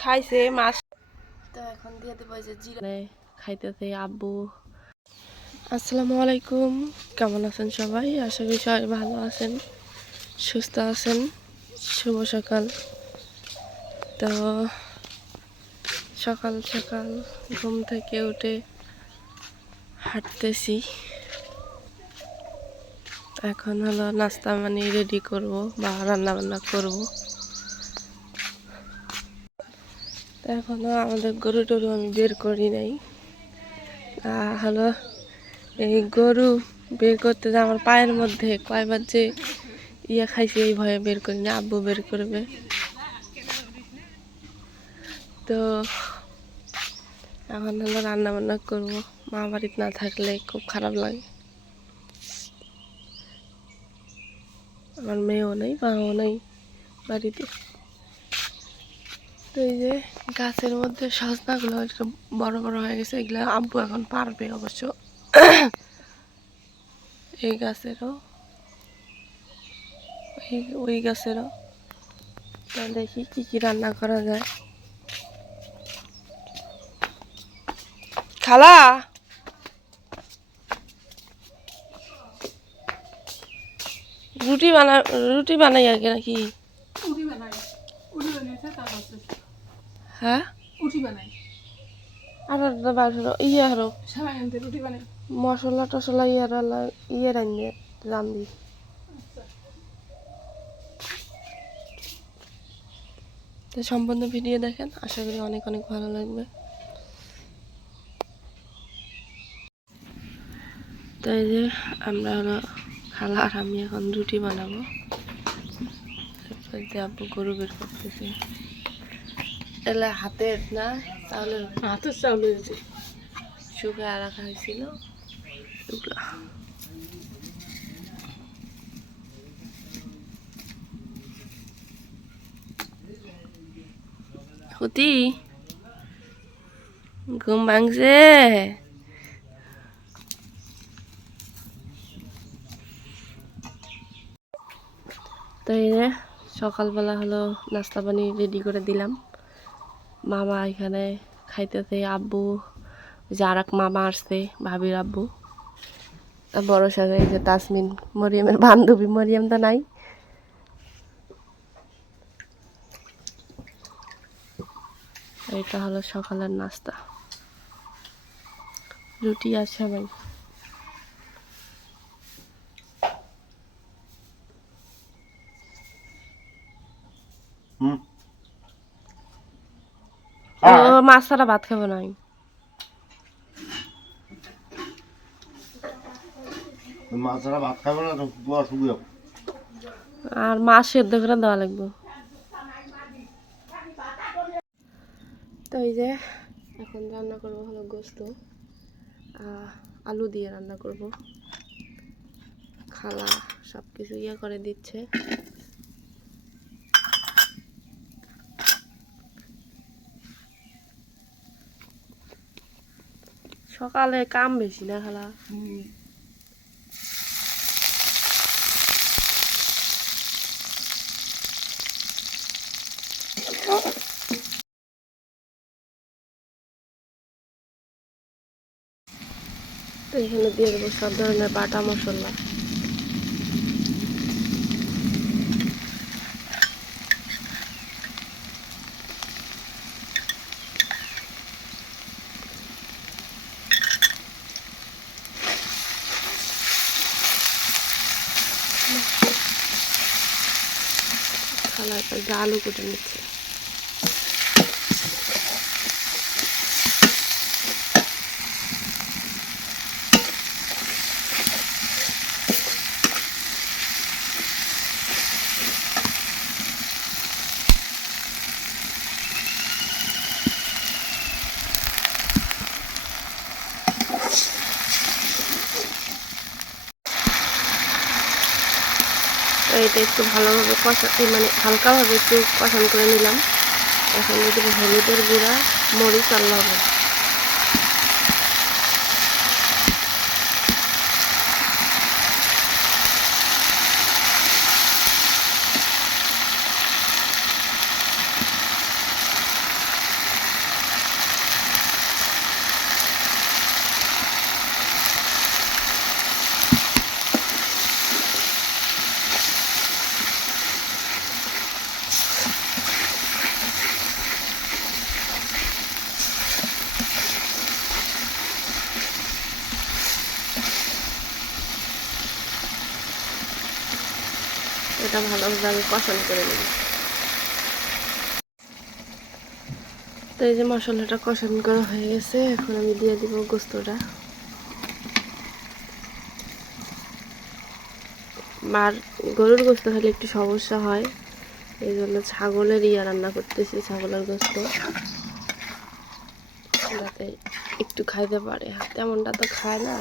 খাইছে মাছ তো এখন দিয়ে দেবো যে জিরা খাইতেছে আব্বু। আসসালামু আলাইকুম, কেমন আছেন সবাই? আশা করি সবাই ভালো আছেন, সুস্থ আছেন। শুভ সকাল। তো সকাল সকাল ঘুম থেকে উঠে হাঁটতেছি। এখন হলো নাস্তা মানে রেডি করব বা রান্না বান্না করব। তো এখনো আমাদের গরু টরু আমি বের করি নাই। হলো এই গরু বের করতে যে আমার পায়ের মধ্যে কয়বার যে খাইছে এই ভয়ে বের করি না, আব্বু বের করবে। তো এখন হলো রান্না বান্না করবো। মা বাড়িতে না থাকলে খুব খারাপ লাগে। আমার মেয়েও নেই, মাও নেই বাড়িতে। তো এই যে গাছের মধ্যে সজনাগুলো একটু বড় বড় হয়ে গেছে, এগুলো আব্বু এখন পারবে অবশ্য। এই গাছেরও ওই গাছেরও। দেখি কি কি রান্না করা যায়। খালা রুটি বানাই আগে নাকি? হ্যাঁ আর মশলা টসলা রান্ধে রান্ধি। তো সম্পূর্ণ ভিডিও দেখেন, আশা করি অনেক অনেক ভালো লাগবে। তো এই যে আমরা হলো খালা আর আমি এখন রুটি বানাবো। আব্বু গরু বের করতেছে। এলা হাতের না চাউলের, হাতের চাউলের শুকায় রাখা হয়েছিল এগুলা। হতি ঘুম ভাঙছে। তো এই যে সকালবেলা হলো নাস্তা পানি রেডি করে দিলাম। মামা এখানে খাইতেছে, আব্বু যে আর এক মামা আসছে ভাবির আব্বু বড় সাথে। এই যে তাসমিন মরিয়মের বান্ধবী, মরিয়ম তো নাই। এটা হলো সকালের নাস্তা, রুটি আছে ভাই। মাছ ছাড়া ভাত খাবো না। আর মাছ সেদ্ধ করে দেওয়া লাগবে। তো এই যে এখন রান্না করবো হলো গোস্ত, আলু দিয়ে রান্না করব। খালা সব কিছু করে দিচ্ছে। সকালে কাম বেশি না খালা? তো এখানে দিয়ে দেবো সব ধরনের বাটা মশলা। খালা আলু কুটে নিচ্ছে। এটা একটু ভালোভাবে কষা, মানে হালকাভাবে একটু কষান করে নিলাম। এখন যদি হলুদের গুঁড়া, মরিচ আর লবণ। এটা ভালোভাবে আমি কষানো করে নেব। তো এই যে মশলাটা কষানো করা হয়ে গেছে, এখন আমি দিয়ে দিব গোস্তটা। আর গরুর গোস্ত হলে একটু সমস্যা হয়, এই জন্য ছাগলের রান্না করতেছি, ছাগলের গোস্ত, যাতে একটু খাইতে পারে। তেমনটা তো খায় না।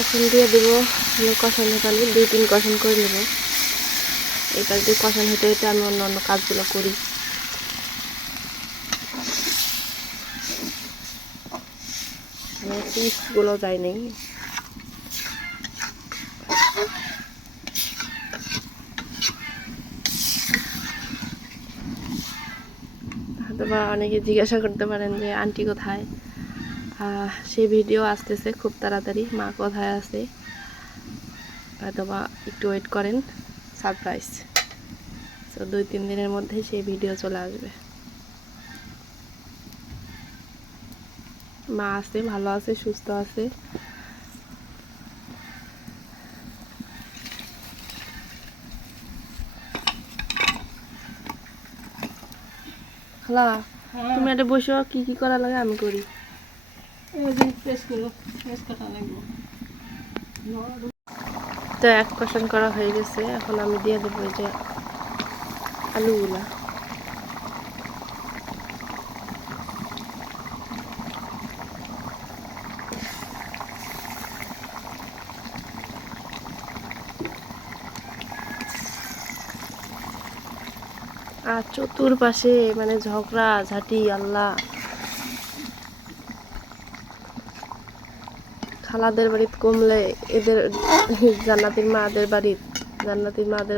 এখন দিয়ে দেবো কষানো পানি, 2-3 কষান করে নেব। এটা দিয়ে কষান হতে হতে আমি অন্য অন্য কাজগুলো করি। পিসগুলো যায় নেই। হয়তো বা অনেকে জিজ্ঞাসা করতে পারেন যে আন্টি কোথায়। সেই ভিডিও আসতেছে খুব তাড়াতাড়ি। মা কোথায় আছে হয়তো বা একটু ওয়েট করেন, সারপ্রাইজ। তো 2-3 দিনের মধ্যে সেই ভিডিও চলে আসবে। মা আছে, ভালো আছে, সুস্থ আছে। খালা তুমি এটা বসো, কি কি করা লাগে আমি করি। তো 1 কষান করা হয়ে গেছে, এখন আমি দিয়ে দেবো এই যে আলুগুলা। আর চতুর্পাশে মানে ঝগড়া ঝাঁটি, আল্লাহ। খালাদের বাড়িতে কমলে এদের জান্নাতির মাদের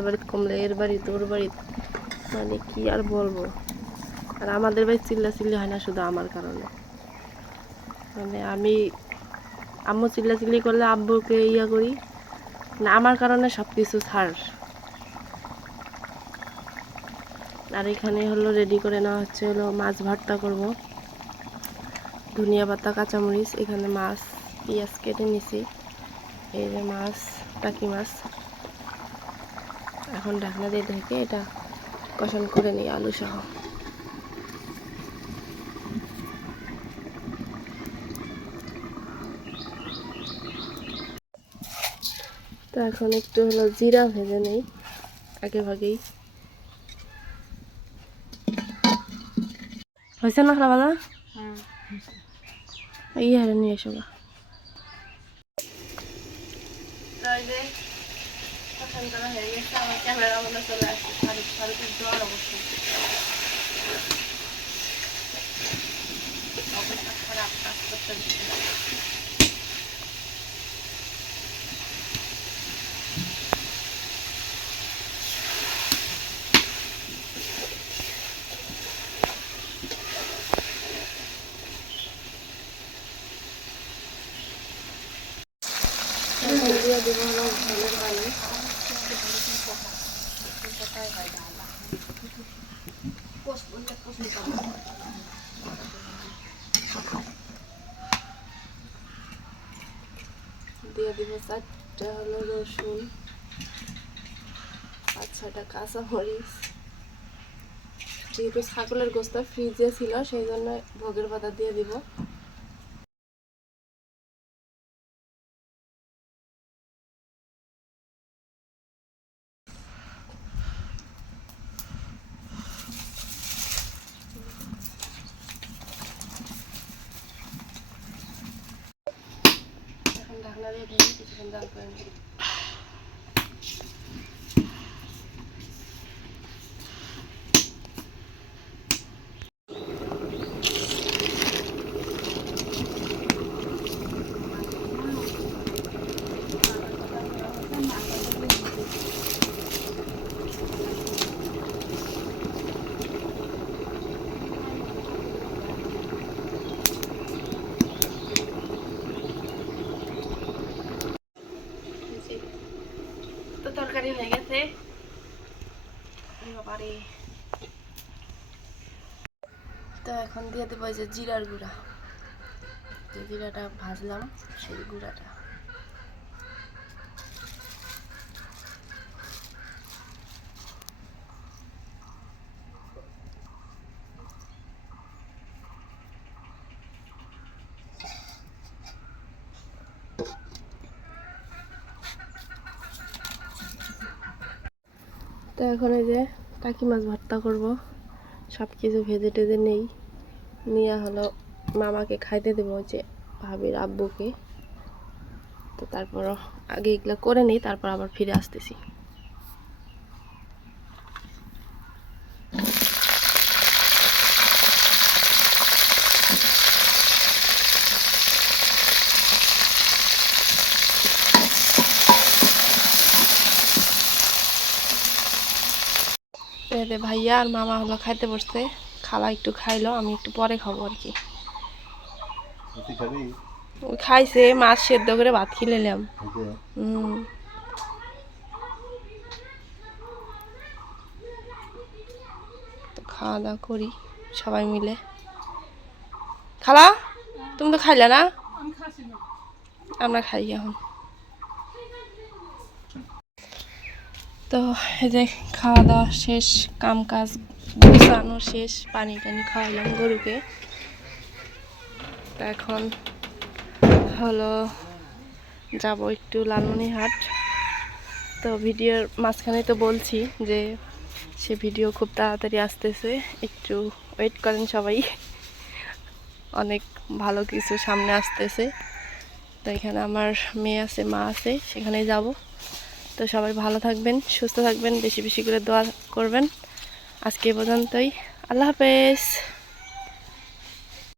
বাড়িতে কমলে এর বাড়িতে ওর বাড়িতে, মানে কি আর বলবো। আর আমাদের বাড়ি চিল্লাচিল্লি হয় না শুধু আমার কারণে, মানে আমি আম্মু চিল্লাচিল্লি করলে আব্বুকে করি না, আমার কারণে সব কিছু ছাড়। আর এখানে হলো রেডি করে নেওয়া হচ্ছে হলো মাছ ভর্তা করব, ধনিয়া পাতা, কাঁচামরিচ, এখানে মাছ, পেঁয়াজ কেটে নিছি, এই যে মাছ, টাকি মাছ। এখন ঢাকনা দিয়ে ঢেকে এটা কষান করে নিই আলু সহ। তো এখন একটু হলো জিরা ভেজে নেই আগে ভাগেই। হয়েছে না খালা? হারে নিয়ে এসো গা। হয়ে গেছে, আমার ক্যামেরা মনে চলে আসছে, শাহরুখের জ্বর অবস্থা, অবস্থা খারাপ, কাজ করতে দিচ্ছে। দিয়ে দেবো হলো ঝোলের পানি, দিয়ে দিব 4টা হলো রসুন, 5-6টা কাঁচামরিচ। যেহেতু ছাগলের গোস্ত ফ্রিজে ছিল সেই জন্য ভোগের পাতা দিয়ে দিব। এখন ঢাকনা দিয়ে ঢেকে কিছুক্ষণ জাল করে নিই। তরকারি হয়ে গেছে। তো এখন দিয়ে দেবো যে জিরার গুঁড়া, যে জিরাটা ভাজলাম সেই গুঁড়াটা। তো এখন এই যে টাকি মাছ ভর্তা করব, সব কিছু ভেজে টেজে নেই, নিয়ে হলো মামাকে খাইতে দেবো, যে ভাবির আব্বুকে। তো তারপর আগে এগুলো করে নিই, তারপর আবার ফিরে আসতেছি। এতে ভাইয়া আর মামা হলো খাইতে বসছে, খালা একটু খাইলো, আমি একটু পরে খাবো আর কি। ওই খাইছে, মাছ সেদ্ধ করে ভাত খেলেলাম। তো খাওয়া দাওয়া করি সবাই মিলে। খালা তুমি তো খাইলে না? আমরা খাই এখন। তো এই যে খাওয়া দাওয়া শেষ, কাম কাজ গুছানো শেষ, পানি টানি খাওয়ালাম গরুকে। তো এখন হলো যাব একটু লালমনিরহাট। তো ভিডিওর মাঝখানে তো বলছি যে সে ভিডিও খুব তাড়াতাড়ি আসতেছে, একটু ওয়েট করেন সবাই, অনেক ভালো কিছু সামনে আসতেছে। তো এখানে আমার মেয়ে আছে, মা আছে, সেখানে যাব। তো সবাই ভালো থাকবেন, সুস্থ থাকবেন, বেশি বেশি করে দোয়া করবেন। আজকে এই পর্যন্তই, আল্লাহ হাফেজ।